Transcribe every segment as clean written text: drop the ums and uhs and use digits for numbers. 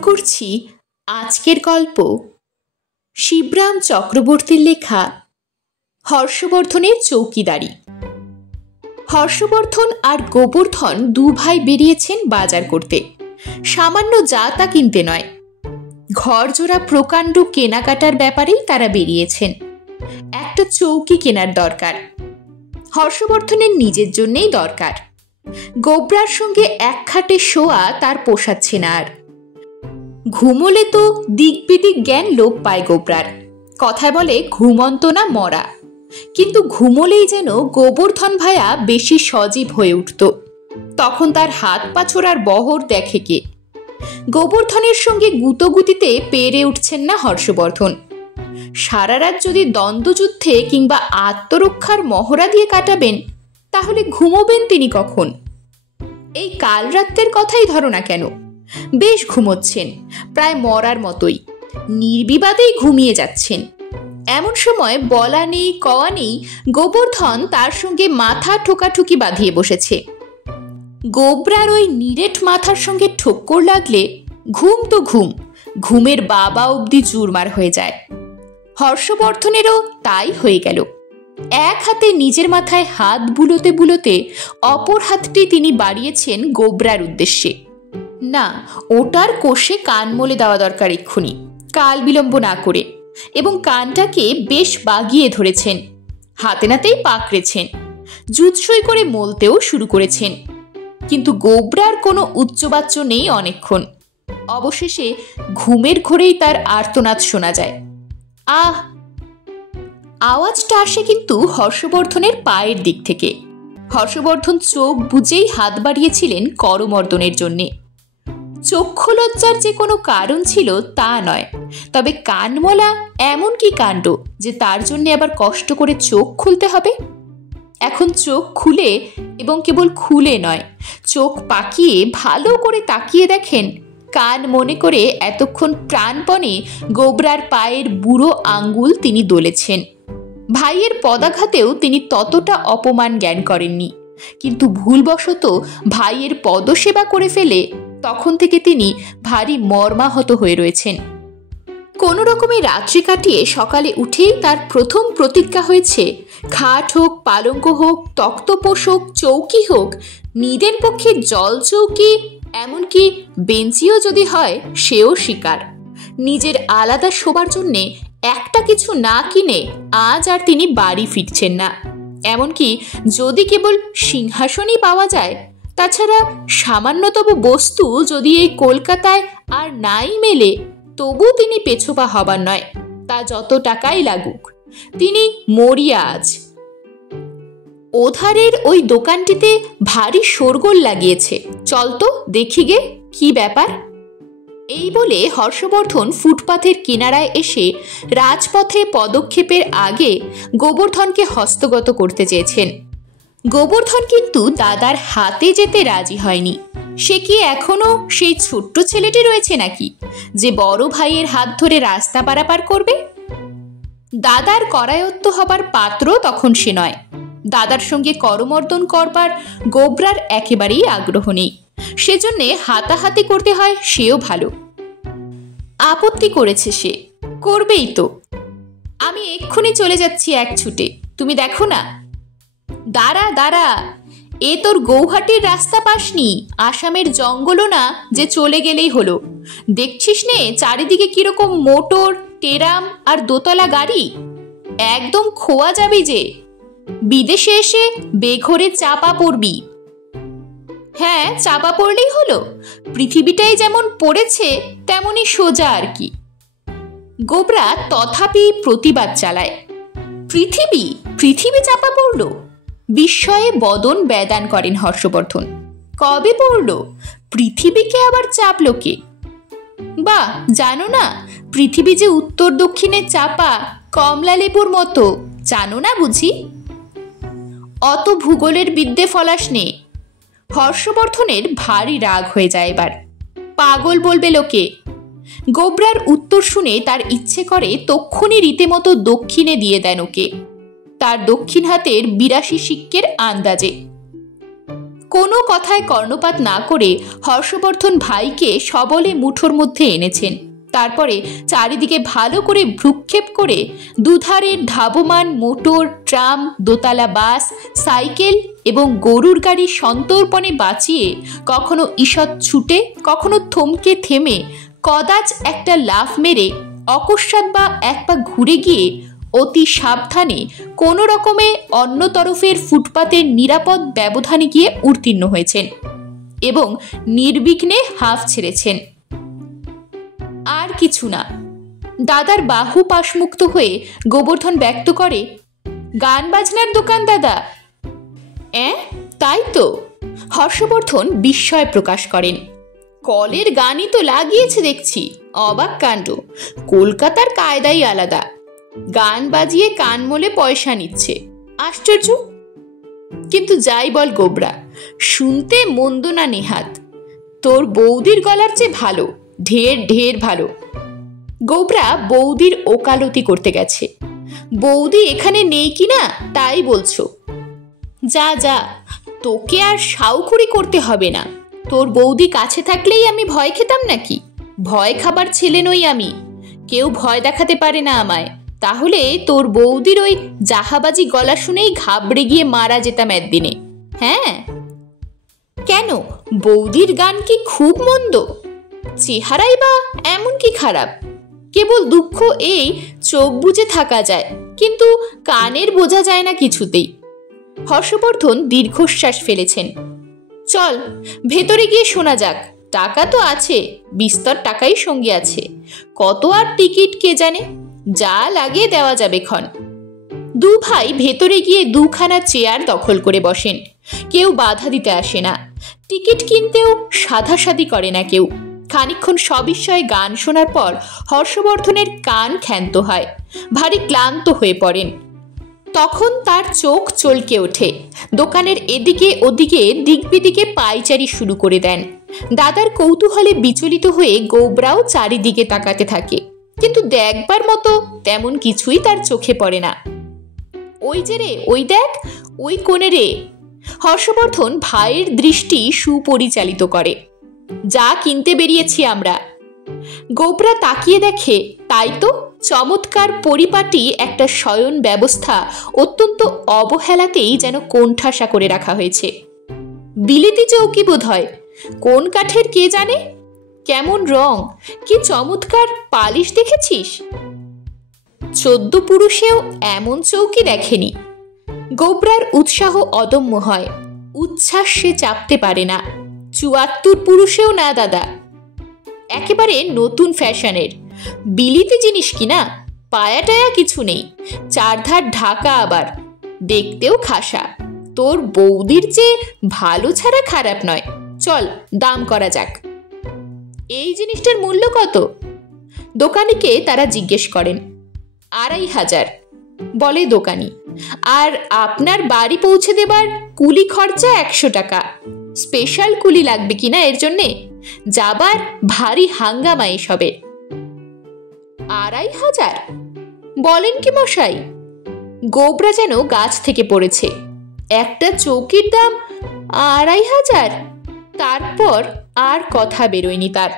করছি আজকের গল্প শিবরাম চক্রবর্তীর লেখা হর্ষবর্ধনের চৌকিদারি। হর্ষবর্ধন আর গোবর্ধন দু ভাই বেরিয়েছেন বাজার করতে, সামান্য যা তা কিনতে নয়, ঘরজোড়া প্রকাণ্ড কেনাকাটার ব্যাপারেই তারা বেরিয়েছেন। একটা চৌকি কেনার দরকার, হর্ষবর্ধনের নিজের জন্যেই দরকার। গোবরার সঙ্গে এক খাটে শোয়া তার পোষাচ্ছে না আর। ঘুমোলে তো দিক বিদিক জ্ঞান লোপ পায় গোবরার, কথায় বলে ঘুমন্ত না মরা। কিন্তু ঘুমোলেই যেন গোবর্ধন ভায়া বেশি সজীব হয়ে উঠত, তখন তার হাত পা ছোড়ার বহর দেখে কে। গোবর্ধনের সঙ্গে গুতোগুতিতে পেরে উঠছেন না হর্ষবর্ধন। সারা রাত যদি দ্বন্দ্বযুদ্ধে কিংবা আত্মরক্ষার মহড়া দিয়ে কাটাবেন, তাহলে ঘুমোবেন তিনি কখন? এই কাল রাত্রের কথাই ধরো না কেন, বেশ ঘুমোচ্ছেন, প্রায় মরার মতোই, নির্বিবাদেই ঘুমিয়ে যাচ্ছেন। এমন সময় বলা নেই কওয়া নেই গোবর্ধন তার সঙ্গে মাথা ঠোকাঠুকি বাঁধিয়ে বসেছে। গোবরার ওই নিরেট মাথার সঙ্গে ঠোক্কর লাগলে ঘুম তো ঘুম, ঘুমের বাবা অবধি চুরমার হয়ে যায়। হর্ষবর্ধনেরও তাই হয়ে গেল। এক হাতে নিজের মাথায় হাত বুলোতে বুলোতে অপর হাতটি তিনি বাড়িয়েছেন গোবরার উদ্দেশ্যে। না, ওটার কোষে কান মলে দেওয়া দরকার এক্ষুনি, কাল বিলম্ব না করে, এবং কানটাকে বেশ বাগিয়ে ধরেছেন। হাতে নাতেই পাকড়েছেন, জুৎসই করে মলতেও শুরু করেছেন। কিন্তু গোবরার কোনো উচ্চবাচ্য নেই অনেকক্ষণ। অবশেষে ঘুমের ঘোরেই তার আর্তনাদ শোনা যায়। আহ! আওয়াজটা আসে কিন্তু হর্ষবর্ধনের পায়ের দিক থেকে। হর্ষবর্ধন চোখ বুজেই হাত বাড়িয়েছিলেন করমর্দনের জন্যে। চক্ষু লজ্জার যে কোনো কারণ ছিল তা নয়, তবে কানমলা এমন কি কাণ্ড যে তার জন্য আবার কষ্ট করে চোখ খুলতে হবে? এখন চোখ খুলে, এবং কেবল খুলে নয়, চোখ পাকিয়ে ভালো করে তাকিয়ে দেখেন, কান মনে করে এতক্ষণ প্রাণপণে গোবরার পায়ের বুড়ো আঙ্গুল তিনি দোলেছেন। ভাইয়ের পদাঘাতেও তিনি ততটা অপমান জ্ঞান করেননি, কিন্তু ভুলবশত ভাইয়ের পদসেবা করে ফেলে তখন থেকে তিনি ভারী মর্মাহত হয়ে রয়েছেন। কোনো রকমে রাত্রি কাটিয়ে সকালে উঠেই তার প্রথম প্রতিজ্ঞা হয়েছে, খাট হোক, পালঙ্ক হোক, তক্তপোষ হোক, চৌকি হোক, নিদেন পক্ষে জল চৌকি, এমনকি বেঞ্চিও যদি হয় সেও স্বীকার। নিজের আলাদা শোবার জন্যে একটা কিছু না কিনে আজ আর তিনি বাড়ি ফিরছেন না। এমনকি যদি কেবল সিংহাসনই পাওয়া যায়, তাছাড়া সামান্যতম বস্তু যদি এই কলকাতায় আর নাই মেলে, তবু তিনি পেছোপা হবার নয়, তা যত টাকাই লাগুক। তিনি মরিয়া আজ। ওধারের ওই দোকানটিতে ভারী শোরগোল লাগিয়েছে, চল তো দেখি গে কি ব্যাপার। এই বলে হর্ষবর্ধন ফুটপাথের কিনারায় এসে রাজপথে পদক্ষেপের আগে গোবর্ধনকে হস্তগত করতে চেয়েছেন। গোবর্ধন কিন্তু দাদার হাতে যেতে রাজি হয়নি। সে কি এখনো সেই ছোট্ট ছেলেটি রয়েছে নাকি, যে বড় ভাইয়ের হাত ধরে রাস্তা পারাপার করবে? দাদার করায়ত্ত হবার পাত্র তখন সে নয়। দাদার সঙ্গে করমর্দন করবার গোবরার একেবারেই আগ্রহ নেই, সেজন্যে হাতাহাতি করতে হয় সেও ভালো। আপত্তি করেছে সে, করবেই তো। আমি এক্ষুনি চলে যাচ্ছি এক ছুটে, তুমি দেখো না। দাঁড়া দাঁড়া, এ তোর গৌহাটির রাস্তা পাসনি, আসামের জঙ্গলও না যে চলে গেলেই হলো। দেখছিস নে চারিদিকে কিরকম মোটর, টেরাম আর দোতলা গাড়ি, একদম খোয়া যাবি যে। বিদেশে এসে বেঘরে চাপা পড়বি। হ্যাঁ, চাপা পড়লেই হলো, পৃথিবীটাই যেমন পড়েছে তেমনই সোজা আর কি। গোবরা তথাপি প্রতিবাদ চালায়। পৃথিবী পৃথিবী চাপা পড়ল? বিস্ময়ে বদন বেদান করেন হর্ষবর্ধন। কবে পড়ল? পৃথিবীকে আবার চাপলো কে? বা জানো না, পৃথিবী যে উত্তর দক্ষিণে চাপা, কমলা লেবুর মতো, জানো না বুঝি? অত ভূগোলের বিদ্যে ফলাস নে। হর্ষবর্ধনের ভারী রাগ হয়ে যায় এবার। পাগল বলবে লোকে। গোবরার উত্তর শুনে তার ইচ্ছে করে তক্ষুনি রীতিমতো দক্ষিণে দিয়ে দেন ওকে, তার দক্ষিণ হাতের 82 সিক্কের আন্দাজে। কোনো কথায় কর্ণপাত না করে হর্ষবর্ধন ভাইকে সবলে মুঠোর মধ্যে এনেছেন। তারপরে চারিদিকে ভালো করে ভ্রুক্ষেপ করে দুধারের ধাবমান মোটর, ট্রাম, দোতলা বাস, সাইকেল এবং গরুর গাড়ি সন্তর্পণে বাঁচিয়ে কখনো ঈষৎ ছুটে, কখনো থমকে থেমে, কদাচ একটা লাফ মেরে অকস্মাৎ বা এক পা ঘুরে গিয়ে অতি সাবধানে কোনো রকমে অন্য তরফের ফুটপাতের নিরাপদ ব্যবধানে গিয়ে উত্তীর্ণ হয়েছেন এবং নির্বিঘ্নে হাঁফ ছেড়েছেন। আর কিছু না। দাদার বাহু পাশমুক্ত হয়ে গোবর্ধন ব্যক্ত করে, গান বাজনার দোকান দাদা? তাই তো। হর্ষবর্ধন বিস্ময় প্রকাশ করেন। কলের গানই তো লাগিয়েছে দেখছি। অবাক কাণ্ড। কলকাতার কায়দাই আলাদা। গান বাজিয়ে কান মলে পয়সা নিচ্ছে। আশ্চর্য। কিন্তু যাই বল গোবরা, শুনতে মন্দ না নেহাত। তোর বৌদির গলার চেয়ে ভালো, ঢের ঢের ভালো। গোবরা বৌদির ওকালতি করতে গেছে। বৌদি এখানে নেই কিনা তাই বলছো? যা যা, তোকে আর সাউখুড়ি করতে হবে না। তোর বৌদি কাছে থাকলেই আমি ভয় খেতাম নাকি? ভয় খাবার ছেলে নই আমি। কেউ ভয় দেখাতে পারে না আমায়। তাহলে তোর বৌদির ওই জাহাবাজি গলা শুনেই ঘাবড়ে গিয়ে মারা যেতাম একদিনে। হ্যাঁ, কেন? বৌদির গান কি খুব মন্দ? চেহারাই বা এমন কি খারাপ? কেবল দুঃখ এই, চোখ বুজে থাকা যায়, কিন্তু কানের বোঝা যায় না কিছুতেই। হর্ষবর্ধন দীর্ঘশ্বাস ফেলেছেন। চল ভেতরে গিয়ে শোনা যাক। টাকা তো আছে, বিস্তর টাকাই সঙ্গে আছে। কত আর টিকিট কে জানে, যা লাগে দেওয়া যাবে ক্ষণ। দু ভাই ভেতরে গিয়ে দুখানা চেয়ার দখল করে বসেন। কেউ বাধা দিতে আসে না। টিকিট কিনতেও সাধাসাধি করে না কেউ। খানিকক্ষণ সবিস্ময়ে গান শোনার পর হর্ষবর্ধনের কান ক্ষান্ত হয়, ভারী ক্লান্ত হয়ে পড়েন। তখন তার চোখ চলকে ওঠে। দোকানের এদিকে ওদিকে দিকবিদিকে পাইচারি শুরু করে দেন। দাদার কৌতূহলে বিচলিত হয়ে গোবরাও চারিদিকে তাকাতে থাকে, কিন্তু দেখবার মতো তেমন কিছুই তার চোখে পড়ে না। ওই যে রে, ওই দেখ, ওই কোণে রে। হর্ষবর্ধন ভাইয়ের দৃষ্টি সুপরিচালিত করে। যা কিনতে বেরিয়েছি আমরা। গোবরা তাকিয়ে দেখে, তাই তো, চমৎকার পরিপাটি একটা শয়ন ব্যবস্থা অত্যন্ত অবহেলাতেই যেন কোণঠাসা করে রাখা হয়েছে। বিলেতি চৌকি বোধ হয়। কোন কাঠের কে জানে? কেমন রং, কি চমৎকার পালিশ দেখেছিস? 14 পুরুষেও এমন চৌকি দেখেনি। গোবরার উৎসাহ অদম্য হয়। উচ্ছ্বাস সে চাপতে পারে না। 74 পুরুষেও না দাদা। একেবারে নতুন ফ্যাশনের বিলিতি জিনিস কিনা, পায়াটায়া কিছু নেই, চারধার ঢাকা, আবার দেখতেও খাসা। তোর বৌদির চেয়ে ভালো ছাড়া খারাপ নয়। চল দাম করা যাক। এই জিনিসটার মূল্য কত? দোকানিকে তারা জিজ্ঞেস করেন। 2500 বলে দোকানি। আর আপনার বাড়ি পৌঁছে দেবার কুলি খরচা 100 টাকা। স্পেশাল কুলি লাগবে কিনা এর জন্যে? যাবার ভারী হাঙ্গামা এসবে। 2500 বলেন কি মশাই? গোবরা যেন গাছ থেকে পড়েছে। একটা চৌকির দাম 2500? তারপর আর কথা বেরোয়নি তার।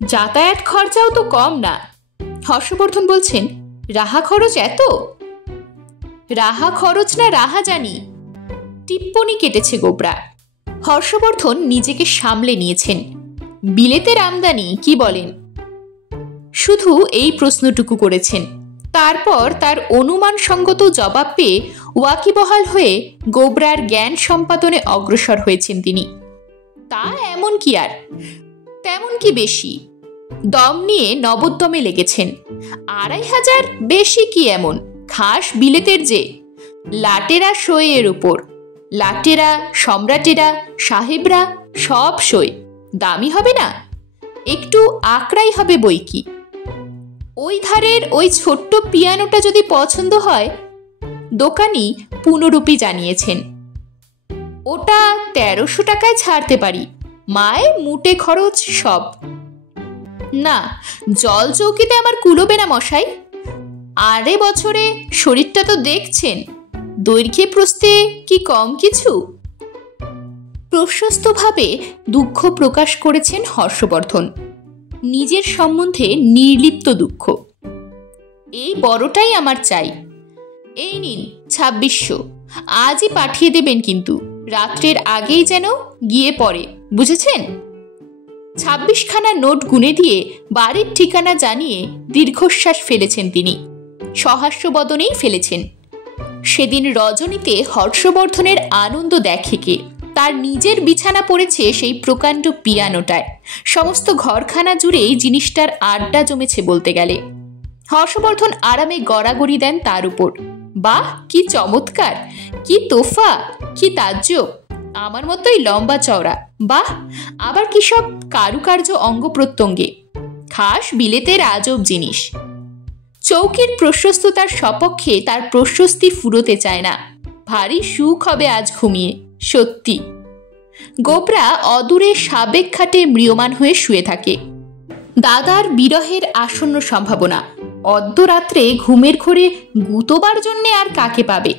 যাতায়াত খরচাও তো কম না। হর্ষবর্ধন বলছেন, রাহা খরচ এত? রাহা খরচ না রাহা জানি। টিপ্পনি কেটেছে গোবরা। হর্ষবর্ধন নিজেকে সামলে নিয়েছেন। বিলেতের আমদানি কি বলেন? শুধু এই প্রশ্নটুকু করেছেন। তারপর তার অনুমান সঙ্গত জবাব পেয়ে ওয়াকিবহাল হয়ে গোবরার জ্ঞান সম্পাদনে অগ্রসর হয়েছেন তিনি। তা এমন কি আর, তেমন কি বেশি। দম নিয়ে নবোদ্যমে লেগেছেন। 2500 বেশি কি এমন? খাস বিলেতের যে। লাটেরা সই এর উপর। লাটেরা, সম্রাটেরা, সাহেবরা সব সই। দামি হবে না? একটু আকড়াই হবে বই কি। ওই ধারের ওই ছোট্ট পিয়ানোটা যদি পছন্দ হয়, দোকানি পুনরূপী জানিয়েছেন, ওটা 1300 টাকায় ছাড়তে পারি। মায়ে মুটে খরচ সব। না, জল চৌকিতে আমার কুলোবে না মশাই। আরে বছরে শরীরটা তো দেখছেন, দৈর্ঘ্যে প্রস্থে কি কম কিছু? প্রশস্তভাবে দুঃখ প্রকাশ করেছেন হর্ষবর্ধন, নিজের সম্বন্ধে নির্লিপ্ত দুঃখ। এই বড়টাই আমার চাই, এই নিন 2600, আজই পাঠিয়ে দেবেন, কিন্তু রাত্রের আগেই যেন গিয়ে পড়ে, বুঝেছেন? 26খানা নোট গুনে দিয়ে বাড়ির ঠিকানা জানিয়ে দীর্ঘশ্বাস ফেলেছেন তিনি, সহাস্য বদনেই ফেলেছেন। সেদিন রজনীতে হর্ষবর্ধনের আনন্দ দেখে কে? তার নিজের বিছানা পড়েছে সেই প্রকাণ্ড পিয়ানোটায়, সমস্ত ঘরখানা জুড়েই জিনিসটার আড্ডা জমেছে বলতে গেলে। হর্ষবর্ধন আরামে গড়াগড়ি দেন তার উপর। বাহ, কি চমৎকার, কি তোফা, কি তাজ্জব! আমার মতোই লম্বা চওড়া, বাহ! আবার কি সব কারুকার্য অঙ্গ প্রত্যঙ্গে, খাস বিলেতের আজব জিনিস। চৌকির প্রশস্ততার সপক্ষে তার প্রশস্তি ফুরোতে চায় না। ভারী সুখ হবে আজ ঘুমিয়ে, সত্যি। গোবরা অদূরে সাবেক খাটে ম্রিয়মান হয়ে শুয়ে থাকে। দাদার বিরহের আসন্ন সম্ভাবনা। অর্ধরাত্রে ঘুমের ঘোরে গুতোবার জন্যে আর কাকে পাবে?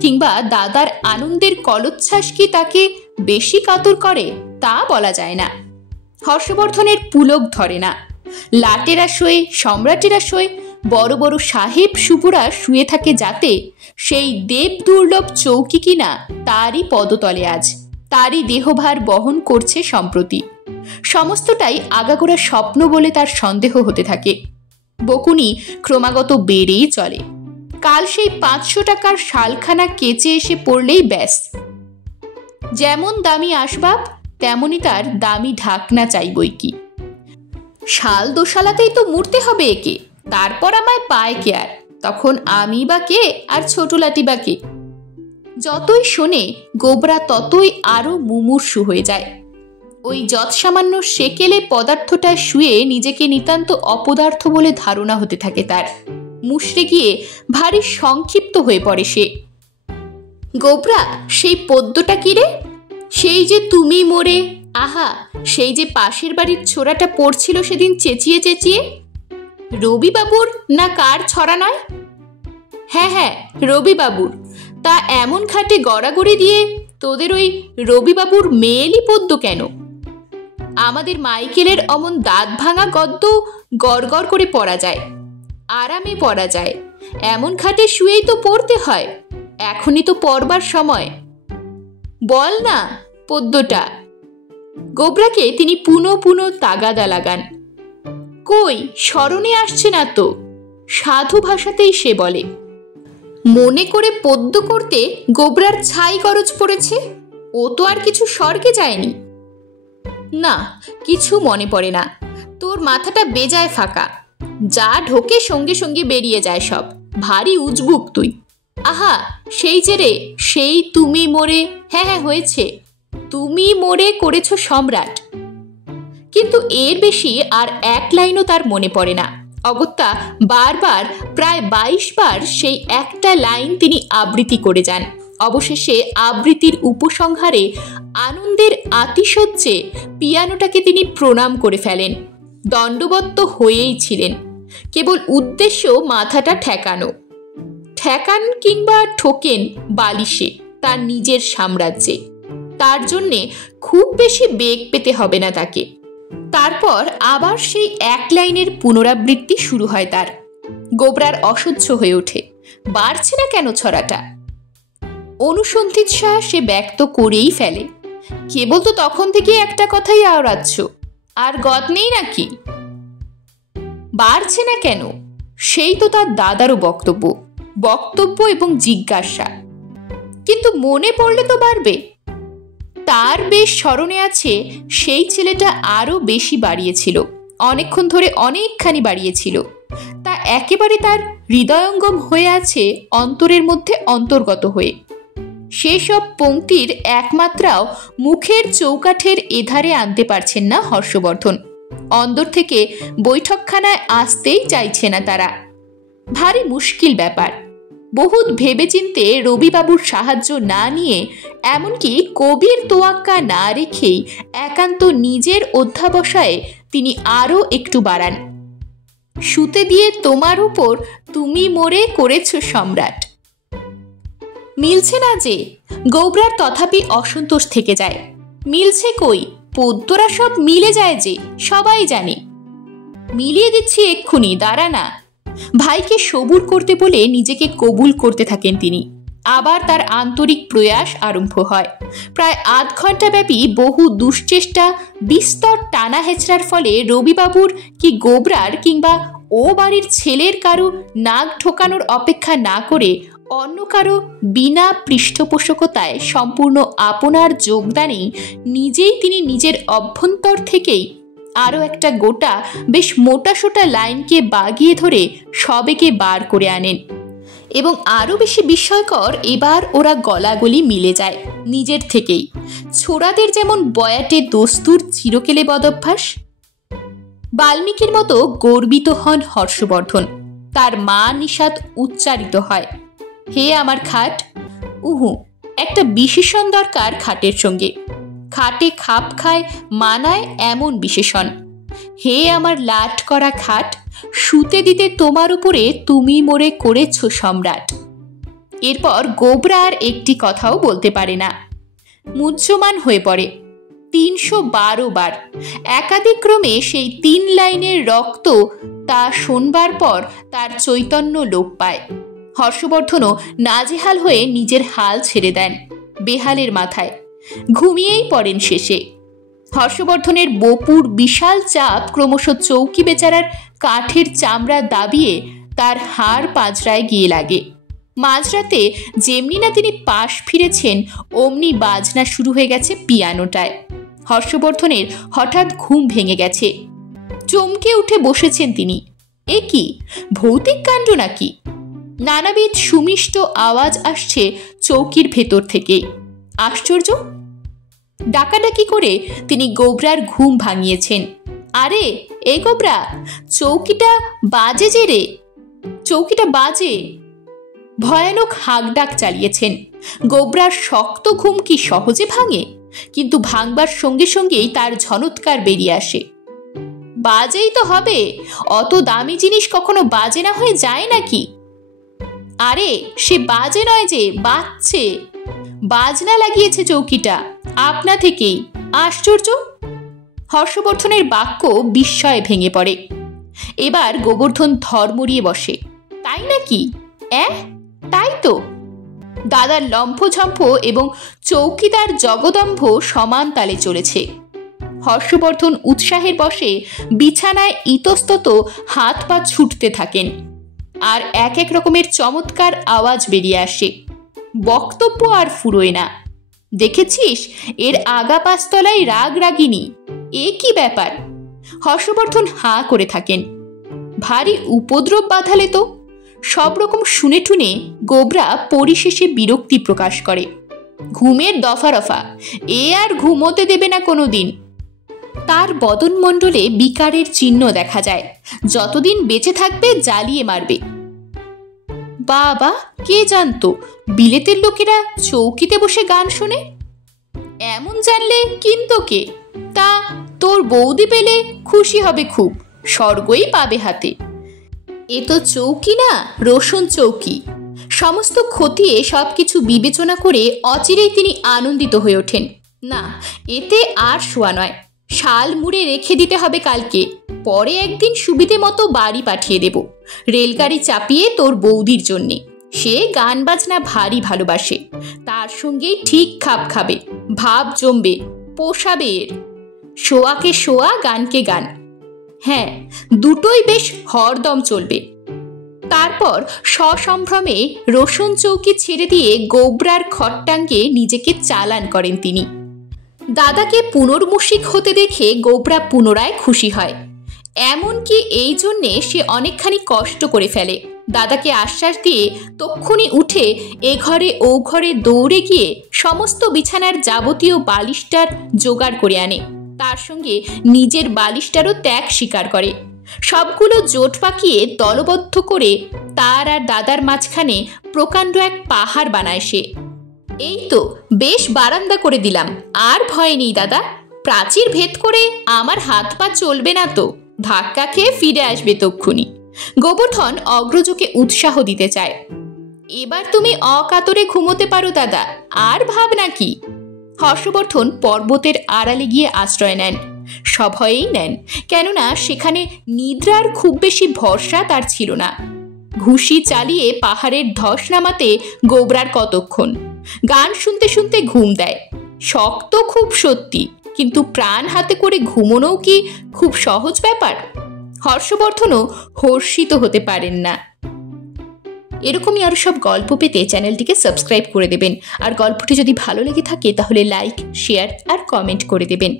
কিংবা দাদার আনন্দের কলোচ্ছ্বাস কি তাকে বেশি কাতর করে, তা বলা যায় না। হর্ষবর্ধনের পুলক ধরে না। লাটেরা শোয়ে, সম্রাটেরা শোয়ে, বড় বড় সাহেব সুপুরা শুয়ে থাকে যাতে, সেই দেব দুর্লভ চৌকি কিনা তারই পদতলে আজ, তারই দেহভার বহন করছে সম্প্রতি। সমস্তটাই আগাগোড়া স্বপ্ন বলে তার সন্দেহ হতে থাকে। বকুনি ক্রমাগত বেড়েই চলে। কাল সেই 500 টাকার শালখানা কেচে এসে পড়লেই ব্যাস। যেমন দামি আসবাব তেমনি তার দামি ঢাকনা চাই বই কি। শাল দোশালাতেই তো মুড়তে হবে একে, তারপর আমায় পায় কে আর? তখন আমি বা কে আর ছোটলাটি বা কে? যতই শোনে গোবরা ততই আরো মুমূর্ষু হয়ে যায়। ওই যৎসামান্য সেকেলে পদার্থটা শুয়ে নিজেকে নিতান্ত অপদার্থ বলে ধারণা হতে থাকে তার। মুষড়ে গিয়ে ভারী সংক্ষিপ্ত হয়ে পড়ে সে। গোবরা, সেই পদ্যটা কি রে? সেই যে তুমি মোরে, আহা, সেই যে পাশের বাড়ির ছোড়াটা পড়ছিল সেদিন চেঁচিয়ে চেঁচিয়ে। রবিবাবুর না কার ছড়া নয়? হ্যাঁ হ্যাঁ, রবিবাবুর। তা এমন খাটে গড়াগড়ি দিয়ে তোদের ওই রবিবাবুর মেয়েলি পদ্য কেন? আমাদের মাইকেলের অমন দাঁত ভাঙা গদ্য গড়গড় করে পড়া যায়, আরামে পড়া যায়। এমন খাটে শুয়েই তো পড়তে হয়। এখনই তো পড়বার সময়। বল না পদ্যটা। গোবরাকে তিনি পুনঃ পুনঃ তাগাদা লাগান। কই, স্মরণে আসছে না তো। সাধু ভাষাতেই সে বলে। মনে করে পদ্য করতে গোবরার ছাই গরজ পড়েছে। ও তো আর কিছু স্বর্গে যায়নি। না, কিছু মনে পড়ে না। তোর মাথাটা বেজায় ফাঁকা, যা ঢোকে সঙ্গে সঙ্গে বেরিয়ে যায় সব। ভারী উজবুক তুই। আহা, সেই যে রে, সেই তুমি মোরে। হ্যাঁ হ্যাঁ, হয়েছে, তুমি মোরে করেছ সম্রাট। কিন্তু এর বেশি আর এক লাইনও তার মনে পড়ে না। অগত্যা বারবার প্রায় 22 বার সেই একটা লাইন তিনি আবৃত্তি করে যান। অবশেষে আবৃত্তির উপসংহারে আনন্দের আতিশয্যে পিয়ানোটাকে তিনি প্রণাম করে ফেলেন। দণ্ডবত হয়েই ছিলেন, কেবল উদ্দেশ্য মাথাটা ঠেকানো। ঠেকান কিংবা ঠোকেন বালিশে, তার নিজের সাম্রাজ্যে। তার জন্যে খুব বেশি বেগ পেতে হবে না তাকে। তারপর আবার সেই এক লাইনের পুনরাবৃত্তি শুরু হয় তার। গোবরার অসহ্য হয়ে ওঠে। বাড়ছে না কেন ছড়াটা? অনুসন্ধিৎসা সে ব্যক্ত করেই ফেলে। কেবল তো তখন থেকে একটা কথাই আওড়াচ্ছ, আর গদ নেই নাকি? বাড়ছে না কেন, সেই তো তার দাদারও বক্তব্য। বক্তব্য এবং জিজ্ঞাসা। কিন্তু মনে পড়লে তো বাড়বে। তার বেশ স্মরণে আছে, সেই ছেলেটা আরো বেশি বাড়িয়েছিল, অনেকক্ষণ ধরে অনেকখানি বাড়িয়েছিল। তা একেবারে তার হৃদয়ঙ্গম হয়ে আছে অন্তরের মধ্যে অন্তর্গত হয়ে। সেসব পংক্তির একমাত্রাও মুখের চৌকাঠের এধারে আনতে পারছেন না হর্ষবর্ধন। অন্দর থেকে বৈঠকখানায় আসতেই চাইছে না তারা। ভারী মুশকিল ব্যাপার। বহুত ভেবেচিন্তে রবিবাবুর সাহায্য না নিয়ে, এমনকি কবির তোয়াক্কা না রেখেই একান্ত নিজের অধ্যাবসায়ে তিনি আরও একটু বাড়ান। শুতে দিয়ে তোমার উপর তুমি মোরে করেছ সম্রাট। মিলছে না যে। গোবরার তথাপি অসন্তোষ থেকে যায়। মিলছে কই? পদ্মরা সব মিলে যায় যে, সবাই জানে। মিলিয়ে দিচ্ছি এক্ষুনি, দাঁড়া না। ভাইকে সবুর করতে বলে নিজেকে কবুল করতে থাকেন তিনি। আবার তার আন্তরিক প্রয়াস আরম্ভ হয়। প্রায় আধ ঘন্টা ব্যাপী বহু দুশ্চেষ্টা, বিস্তর টানা হেঁচড়ার ফলে রবিবাবুর কি গোবরার কিংবা ও বাড়ির ছেলের কারো নাক ঢোকানোর অপেক্ষা না করে অন্য কারো বিনা পৃষ্ঠপোষকতায় সম্পূর্ণ আপনার যোগদানেই নিজেই তিনি নিজের অভ্যন্তর থেকেই আরও একটা গোটা বেশ মোটাসোটা লাইনকে বাগিয়ে ধরে সবেকে বার করে আনেন। এবং আরও বেশি বিস্ময়কর, এবার ওরা গলাগলি মিলে যায় নিজের থেকেই। ছোড়াদের যেমন বয়াটে দস্তুর চিরকেলে বদভ্যাস। বাল্মীকির মতো গর্বিত হন হর্ষবর্ধন। তার মা নিষাদ উচ্চারিত হয়, হে আমার খাট। উহু, একটা বিশেষণ দরকার খাটের সঙ্গে। খাটে খাপ খায়, মানায় এমন বিশেষণ। হে আমার লাট করা খাট, শুতে দিতে তোমার উপরে তুমি মোরে করেছ সম্রাট। এরপর গোবরা আর একটি কথাও বলতে পারে না, মুহ্যমান হয়ে পড়ে। 312 বার একাদিক্রমে সেই 3 লাইনের রক্ত তা শোনবার পর তার চৈতন্য লোপ পায়। হর্ষবর্ধনও নাজেহাল হয়ে নিজের হাল ছেড়ে দেন বেহালের মাথায়, ঘুমিয়েই পড়েন শেষে। হর্ষবর্ধনের বপুর বিশাল চাপ ক্রমশ চৌকি বেচারার কাঠের চামড়া দাবিয়ে তার হাড় পাঁজরায় গিয়ে লাগে। মাঝরাতে যেমনি না তিনি পাশ ফিরেছেন, অমনি বাজনা শুরু হয়ে গেছে পিয়ানোটায়। হর্ষবর্ধনের হঠাৎ ঘুম ভেঙে গেছে। চমকে উঠে বসেছেন তিনি। এ কি ভৌতিক কাণ্ড নাকি? নানাবিধ সুমিষ্ট আওয়াজ আসছে চৌকির ভেতর থেকে। আশ্চর্য! ডাকাডাকি করে তিনি গোবরার ঘুম ভাঙিয়েছেন। আরে এই গোবরা, চৌকিটা বাজে যে রে, চৌকিটা বাজে। ভয়ানক হাঁকডাক চালিয়েছেন। গোবরার শক্ত ঘুম কি সহজে ভাঙে? কিন্তু ভাঙবার সঙ্গে সঙ্গেই তার ঝনৎকার বেরিয়ে আসে। বাজেই তো হবে, অত দামি জিনিস কখনো বাজে না হয়ে যায় নাকি? আরে সে বাজে নয় যে, বাজছে। বাজনা লাগিয়েছে চৌকিটা আপনা থেকেই। আশ্চর্য! হর্ষবর্ধনের বাক্য বিস্ময়ে ভেঙে পড়ে। এবার গোবর্ধন ধর্মড়িয়ে বসে। তাই নাকি? তাই তো। দাদার লম্ফঝম্প এবং চৌকিদার জগদম্ভ সমান তালে চলেছে। হর্ষবর্ধন উৎসাহের বশে বিছানায় ইতস্তত হাত পা ছুটতে থাকেন। আর এক এক রকমের চমৎকার আওয়াজ বেরিয়ে আসে। বক্তব্য আর ফুরোয় না। দেখেছিস, এর আগা পাঁচতলায় রাগ রাগিনী। এ কি ব্যাপার? হর্ষবর্ধন হাঁ করে থাকেন। ভারী উপদ্রব বাঁধালে তো। সব রকম শুনে টুনে গোবরা পরিশেষে বিরক্তি প্রকাশ করে। ঘুমের দফা রফা, এ আর ঘুমোতে দেবে না কোনো দিন। তার বদনমণ্ডলে বিকারের চিহ্ন দেখা যায়। যতদিন বেঁচে থাকবে জ্বালিয়ে মারবে। বাবা, কে জানতো বিলেতের লোকেরা চৌকিতে বসে গান শোনে? এমন জানলে কিন্তু কে? তা তোর বৌদি পেলে খুশি হবে খুব, স্বর্গই পাবে হাতে। এ তো চৌকি না, রোশন চৌকি। সমস্ত খতিয়ে সবকিছু বিবেচনা করে অচিরেই তিনি আনন্দিত হয়ে ওঠেন। না, এতে আর শোয়া নয়, শাল মুড়ে রেখে দিতে হবে কালকে। পরে একদিন সুবিধে মতো বাড়ি পাঠিয়ে দেব, রেলগাড়ি চাপিয়ে তোর বৌদির জন্যে। সে গান বাজনা ভারী ভালোবাসে, তার সঙ্গেই ঠিক খাপ খাবে, ভাব জমবে, পোষাবে এর। শোয়াকে শোয়া, গানকে গান। হ্যাঁ, দুটোই বেশ হরদম চলবে। তারপর সসম্ভ্রমে রোশন চৌকি ছেড়ে দিয়ে গোবরার খট্টাঙ্গে নিজেকে চালান করেন তিনি। দাদাকে পুনর্মুষিক হতে দেখে গোবরা পুনরায় খুশি হয়। এমনকি এই জন্যে সে অনেকখানি কষ্ট করে ফেলে। দাদাকে আশ্বাস দিয়ে তক্ষুনি উঠে এ ঘরে ও ঘরে দৌড়ে গিয়ে সমস্ত বিছানার যাবতীয় বালিশটার জোগাড় করে আনে। তার সঙ্গে নিজের বালিশটারও ত্যাগ স্বীকার করে। সবগুলো জোট পাকিয়ে দলবদ্ধ করে তার আর দাদার মাঝখানে প্রকাণ্ড এক পাহাড় বানায় সে। এই তো বেশ বারান্দা করে দিলাম, আর ভয় নেই দাদা। প্রাচীর ভেদ করে আমার হাত পা চলবে না তো, ধাক্কা খেয়ে ফিরে আসবে তক্ষুনি। গোবর্ধন অগ্রজকে উৎসাহ দিতে চায়। এবার তুমি অকাতরে ঘুমোতে পারো দাদা, আর ভাব নাকি? হর্ষবর্ধন পর্বতের আড়ালে গিয়ে আশ্রয় নেন। সভয়েই নেন, কেননা সেখানে নিদ্রার খুব বেশি ভরসা তার ছিল না। ঘুষি চালিয়ে পাহাড়ের ধস নামাতে গোবরার কতক্ষণ, গান শুনতে শুনতে ঘুম দেয়। শক্ত খুব সত্যি, কিন্তু প্রাণ হাতে করে ঘুমোনোও কি খুব সহজ ব্যাপার? হর্ষবর্ধনও হর্ষিত হতে পারেন না। এরকমই আরো সব গল্প পেতে চ্যানেলটিকে সাবস্ক্রাইব করে দেবেন। আর গল্পটি যদি ভালো লেগে থাকে তাহলে লাইক, শেয়ার আর কমেন্ট করে দেবেন।